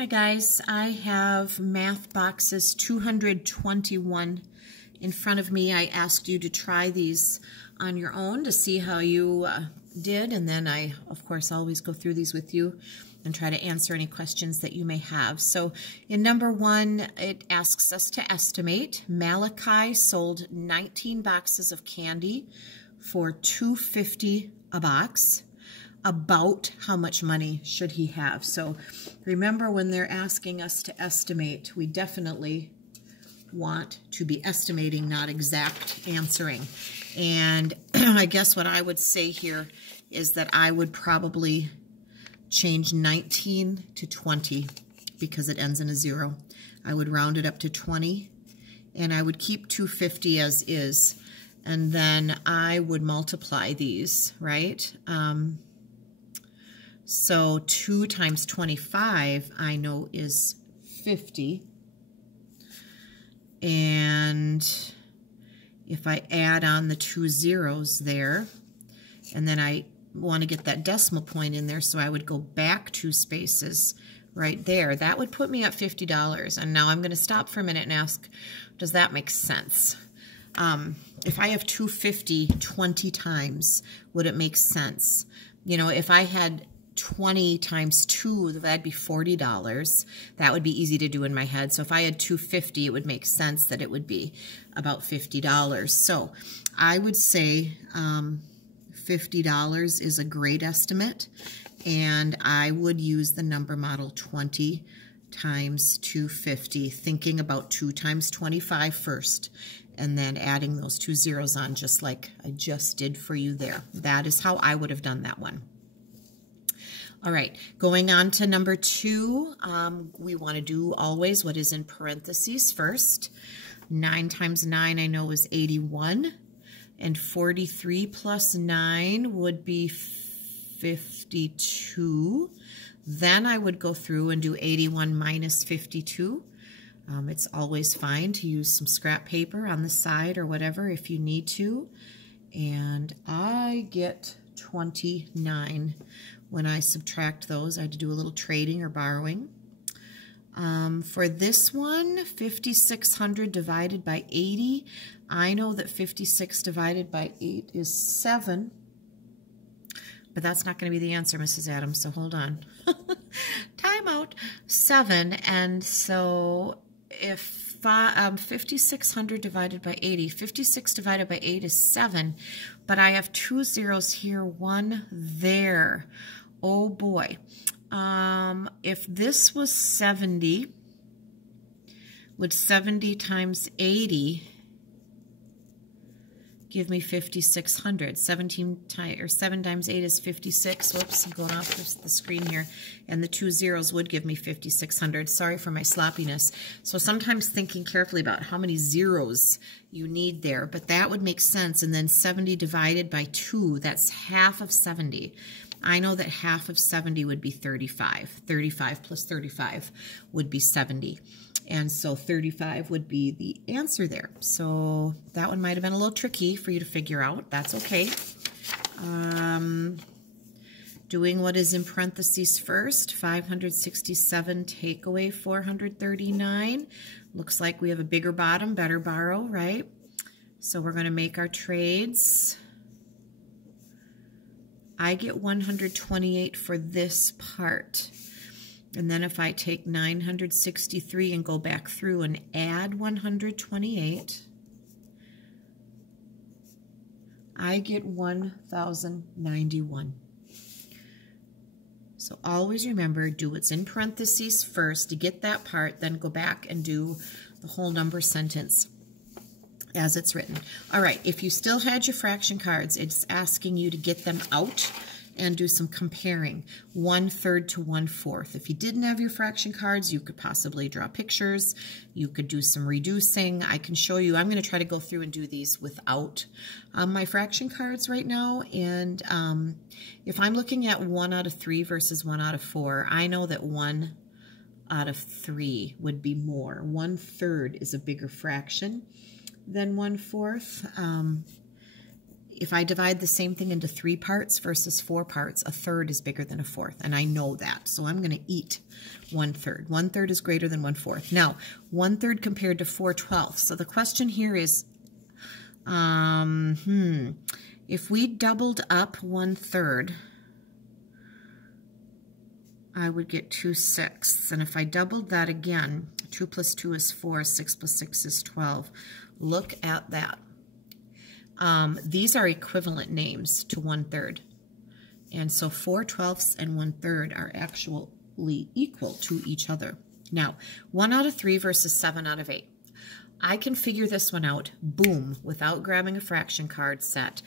Hi guys, I have math boxes 221 in front of me. I asked you to try these on your own to see how you did, and then I, of course, always go through these with you and try to answer any questions that you may have. So in number one, it asks us to estimate. Malachi sold 19 boxes of candy for $2.50 a box. About how much money should he have? So remember, when they're asking us to estimate, we definitely want to be estimating, not exact answering. And I guess what I would say here is that I would probably change 19 to 20 because it ends in a 0. I would round it up to 20, and I would keep 250 as is, and then I would multiply these, right? So 2 times 25, I know, is 50. And if I add on the 2 zeros there, and then I want to get that decimal point in there, so I would go back 2 spaces right there. That would put me at $50. And now I'm going to stop for a minute and ask, does that make sense? If I have 250 20 times, would it make sense? You know, if I had 20 times 2, that'd be $40. That would be easy to do in my head. So if I had 250, it would make sense that it would be about $50. So I would say $50 is a great estimate, and I would use the number model 20 times 250, thinking about 2 times 25 first, and then adding those 2 zeros on just like I just did for you there. That is how I would have done that one. All right, going on to number 2, we want to do always what is in parentheses first. 9 times 9 I know is 81, and 43 plus 9 would be 52. Then I would go through and do 81 minus 52. It's always fine to use some scrap paper on the side or whatever if you need to. And I get 29. When I subtract those, I had to do a little trading or borrowing. For this one, 5,600 divided by 80. I know that 56 divided by 8 is 7. But that's not going to be the answer, Mrs. Adams, so hold on. Time out. 7. And so if 5,600 divided by 80, 56 divided by 8 is 7. But I have 2 zeros here, 1 there. Oh boy. If this was 70, would 70 times 80 give me 5,600? 7 times 8 is 56. Whoops, I'm going off the screen here. And the 2 zeros would give me 5,600. Sorry for my sloppiness. So sometimes thinking carefully about how many zeros you need there, but that would make sense. And then 70 divided by 2, that's half of 70. I know that half of 70 would be 35. 35 plus 35 would be 70. And so 35 would be the answer there. So that one might have been a little tricky for you to figure out. That's okay. Doing what is in parentheses first, 567 take away 439. Looks like we have a bigger bottom, better borrow, right? So we're going to make our trades. I get 128 for this part. And then if I take 963 and go back through and add 128, I get 1,091. So always remember, do what's in parentheses first to get that part, then go back and do the whole number sentence as it's written. All right, if you still had your fraction cards, it's asking you to get them out and do some comparing, 1/3 to 1/4. If you didn't have your fraction cards, you could possibly draw pictures. You could do some reducing. I can show you. I'm going to try to go through and do these without my fraction cards right now. And if I'm looking at 1 out of 3 versus 1 out of 4, I know that 1 out of 3 would be more. 1/3 is a bigger fraction than 1/4. if I divide the same thing into 3 parts versus 4 parts, a third is bigger than a fourth, and I know that. So I'm going to eat 1/3. 1/3 is greater than 1/4. Now, 1/3 compared to 4/12. So the question here is, if we doubled up 1/3, I would get 2/6. And if I doubled that again, 2 plus 2 is 4, 6 plus 6 is 12. Look at that. These are equivalent names to 1/3. And so 4/12 and 1/3 are actually equal to each other. Now, 1 out of 3 versus 7 out of 8. I can figure this one out, boom, without grabbing a fraction card set.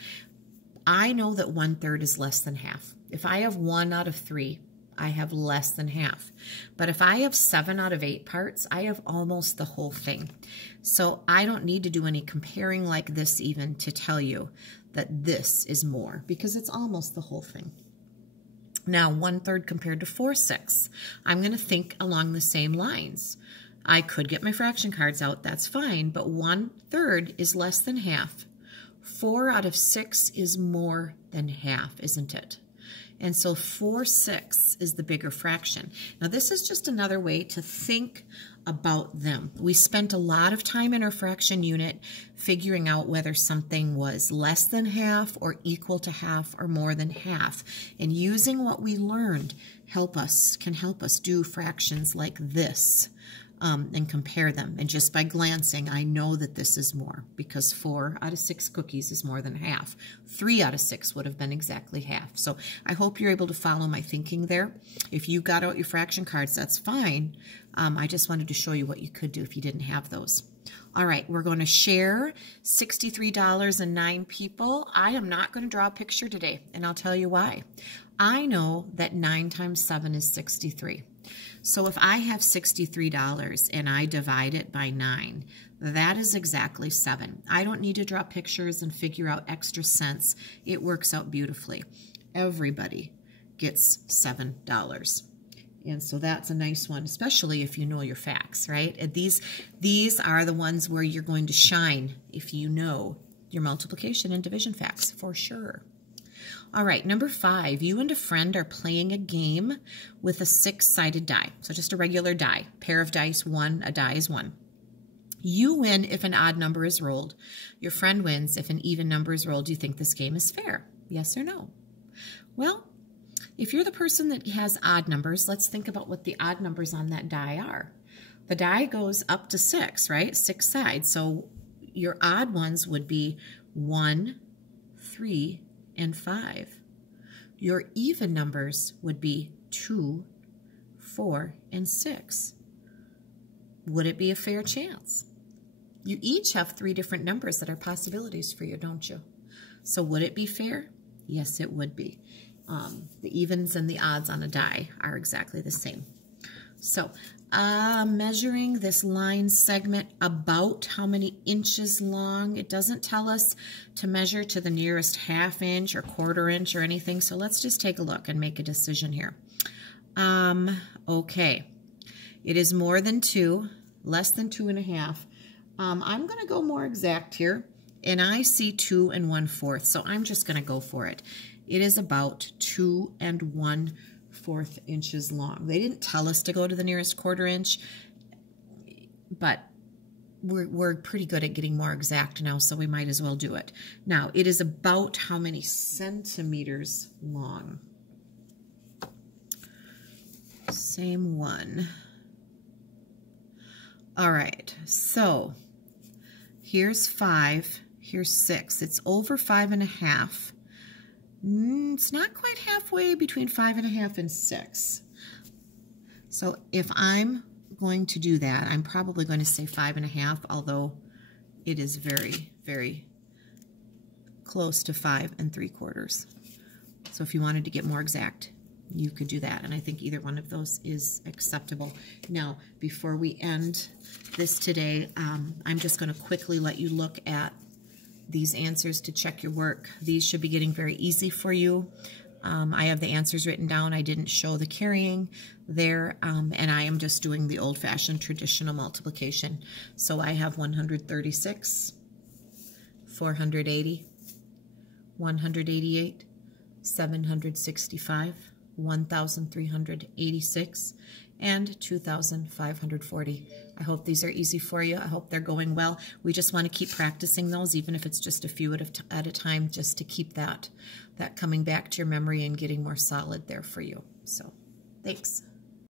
I know that 1/3 is less than half. If I have 1 out of 3, I have less than half. But if I have 7 out of 8 parts, I have almost the whole thing. So I don't need to do any comparing like this even to tell you that this is more, because it's almost the whole thing. Now, 1/3 compared to 4/6. I'm going to think along the same lines. I could get my fraction cards out, that's fine, but 1/3 is less than half. 4 out of 6 is more than half, isn't it? And so 4/6 is the bigger fraction. Now this is just another way to think about them. We spent a lot of time in our fraction unit figuring out whether something was less than half or equal to half or more than half. And using what we learned can help us do fractions like this. And compare them. And just by glancing, I know that this is more, because 4 out of 6 cookies is more than half. 3 out of 6 would have been exactly half. So I hope you're able to follow my thinking there. If you got out your fraction cards, that's fine. I just wanted to show you what you could do if you didn't have those. All right, we're going to share $63 and 9 people. I am not going to draw a picture today, and I'll tell you why. I know that 9 times 7 is 63. So if I have $63 and I divide it by 9, that is exactly 7. I don't need to draw pictures and figure out extra cents. It works out beautifully. Everybody gets $7. And so that's a nice one, especially if you know your facts, right? And these are the ones where you're going to shine if you know your multiplication and division facts, for sure. All right, number 5, you and a friend are playing a game with a 6-sided die. So just a regular die, pair of dice, a die is 1. You win if an odd number is rolled. Your friend wins if an even number is rolled. Do you think this game is fair? Yes or no? Well, if you're the person that has odd numbers, let's think about what the odd numbers on that die are. The die goes up to 6, right? 6 sides. So your odd ones would be 1, 3, and 5. Your even numbers would be 2, 4, and 6. Would it be a fair chance? You each have 3 different numbers that are possibilities for you, don't you? So would it be fair? Yes, it would be. The evens and the odds on a die are exactly the same. So measuring this line segment about how many inches long. It doesn't tell us to measure to the nearest ½ inch or quarter inch or anything. So let's just take a look and make a decision here. Okay. It is more than 2, less than 2.5. I'm going to go more exact here. And I see 2 1/4. So I'm just going to go for it. It is about 2 1/4 inches long. They didn't tell us to go to the nearest quarter inch, but we're pretty good at getting more exact now, so we might as well do it. Now, it is about how many centimeters long? Same one. All right, so here's 5, here's 6. It's over 5.5. It's not quite halfway between 5.5 and 6. So if I'm going to do that, I'm probably going to say 5.5, although it is very, very close to 5 3/4. So if you wanted to get more exact, you could do that. And I think either one of those is acceptable. Now, before we end this today, I'm just going to quickly let you look at these answers to check your work. These should be getting very easy for you. I have the answers written down. I didn't show the carrying there, and I am just doing the old-fashioned traditional multiplication. So I have 136, 480, 188, 765, 1,386, and 2,540. I hope these are easy for you. I hope they're going well. We just want to keep practicing those, even if it's just a few at a time, just to keep that coming back to your memory and getting more solid there for you. So, thanks.